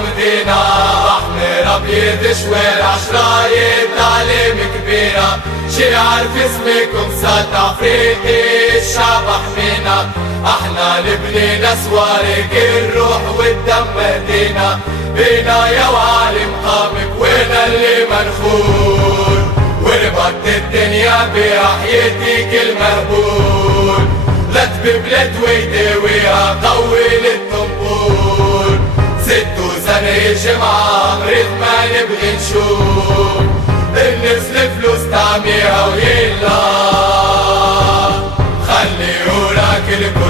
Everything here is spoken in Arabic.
مدينة أحمر أبيض شوارع شرايط تعليم كبيرة شعار في اسمكم سلط عفريتي الشعب حمينا احنا لبنينا سوارق الروح والدم مهدينا بينا يا وعلي مقامك وين اللي منخون وربط الدنيا بأحيتك المهبول لا تببلت ويداويها قوي للطنبور ست وسنة جمعة مريض ما نبغي نشوف الناس الفلوس تعميها ويلا خلي وراك الكل